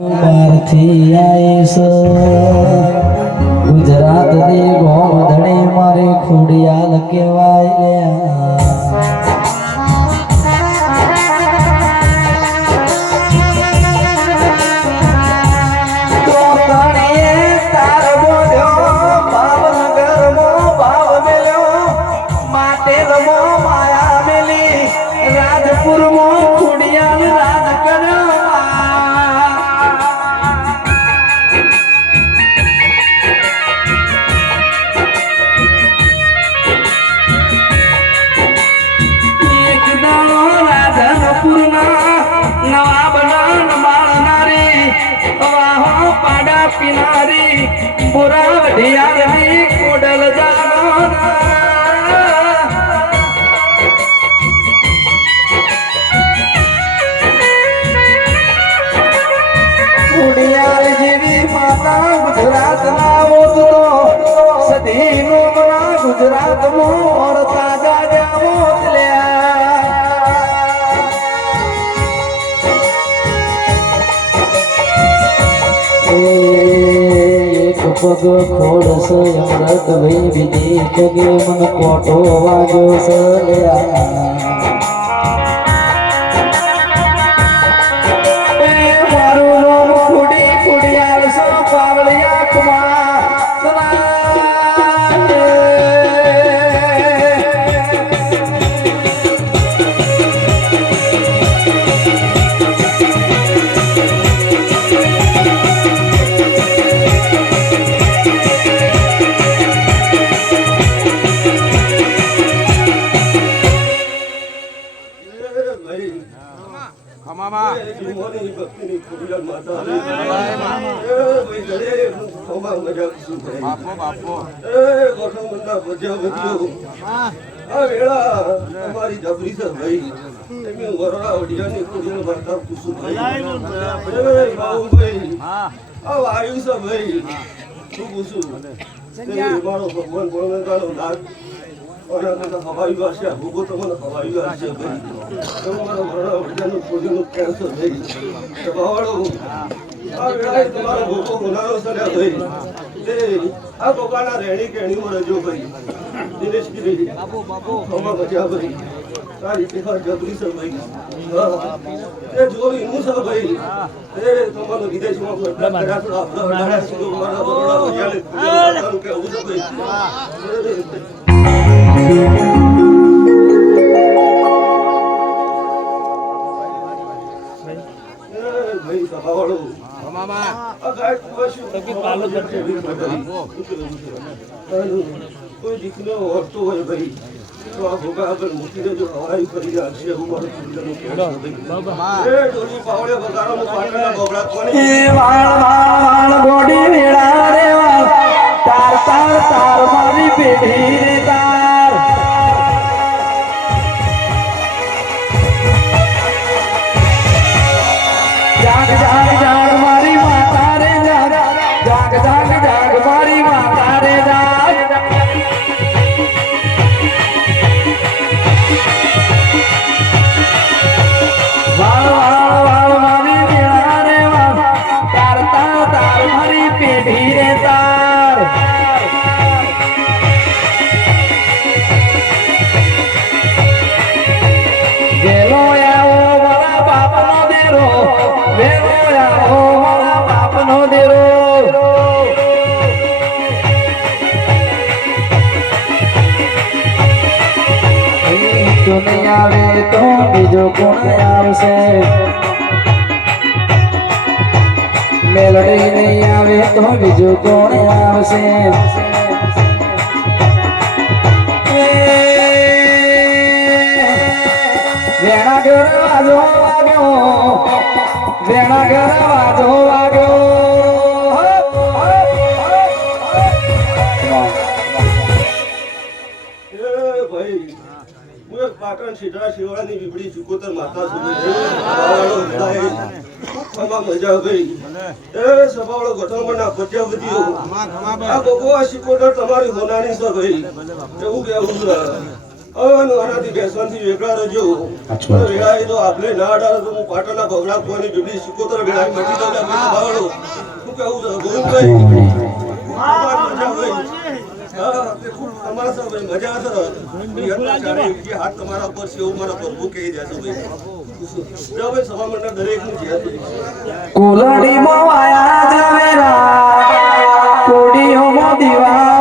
બહારથી આવીશ ગુજરાત ની ગોમધણી મારી ખોડિયાલ કહેવાય કિનારી પુરા વઢિયારની કોડલ ખોડિયાલ જેવી માતા ગુજરાતના મોત તો સદીનો મના ગુજરાતમાં ઓરતા ગાજા મોત પગ ખોડસ અમૃત ભાઈ બીજી પગે મન કોટો વાગ્યો મારું નામ ખોડી ખોડિયાલ સો પાવળિયા કુમાર અમારી જબરી છે ભાઈ વરોડા વડિયાની કુડીનો વર્તાવ કુસુમ ભાઈ ભાઈ આવ્યું છે ભાઈ શું પૂછું મારો ભગવાન બોલવાનો લાગ હવાઈ વાર છે ભૂગો તો મને હવાઈ વાર છે ભાઈ મારા વરોડા વડિયાનું કુડીનું કેન્સર ભાઈ તમારો ભૂકો હોનારો છે ભાઈ આ કોકાના રેણી કેણી મળે જો ભાઈ દિનેશગીરી ખમા મજા ભાઈ તારી પેહા જબરી છે ભાઈ એ જોઈ હું છે ભાઈ એ તમારો વિદેશમાં કર્યા તો આપણા વડાના સુલો મારા બરોડા વજાલે કે હું છે ભાઈ ભાઈ સભાવાળો મામા આ ગાય કુવાશું તો કે પાલો કરશે કોઈ દીકરો હોતો હોય ભાઈ તો આ ભોગા આગળ મૂકીને જો હવાઈ કરી રાખશે એવું મારું ચિંતનનું કહેવાનું ભાઈ એ ડોલી પાવડે બગાડો પાટણના બોગડા કોની એ વાળ વાળ ગોડી વેળા રે વાળ તાર તાર તાર મારી પેઢી રે તાર જાગ જાગ જાગ મારી માતા રે જાગ જાગ જાગ જાગ મારી માતા રે જાગ વાળ વાળ વાળ મારી વેળા રે વાળ તાર તાર તાર મારી પેઢી રે તાર વેલો આવો મારા બાપનો દેરો વેલો આવો મારા બાપનો દેરો તું નહીં આવે તો બીજો કોણ આવશે મેલડી નહીં આવે તો બીજો કોણ આવશે વેણા ઘર વાજો વાગ્યો વેણા ઘર વાજો વાગ્યો પાટણ સીધા શિવાળાની બીબડી ચુકોતર માતા સુધી મજા ભાઈ એ સભાવાળો ગઠોમના પ્રજાપતિઓ આ ગોગો આ શિકોતર તમારી હોનાની છે ભાઈ એવું કેવું છે આનાથી બેસવાથી વેગળા રહેજો વેળાએ તો આપણે ના અડાડે તો હું પાટણના ભવડા કોની જુદી સિકોતર વેળાએ મટી તો આપણે ભાવડો શું કેવું છે ગોવિંદભાઈ મજા ભાઈ હા તે ખૂબ તમારા ભાઈ મજા છે ભાઈ હાથ તમારા ઉપર છે એવું મારા પ્રભુ કહી દેશે ભાઈ જો ભાઈ સભા મંડળ દરેકનું છે કુલડીમાં વાયા જવેરા કોડીઓમાં દીવા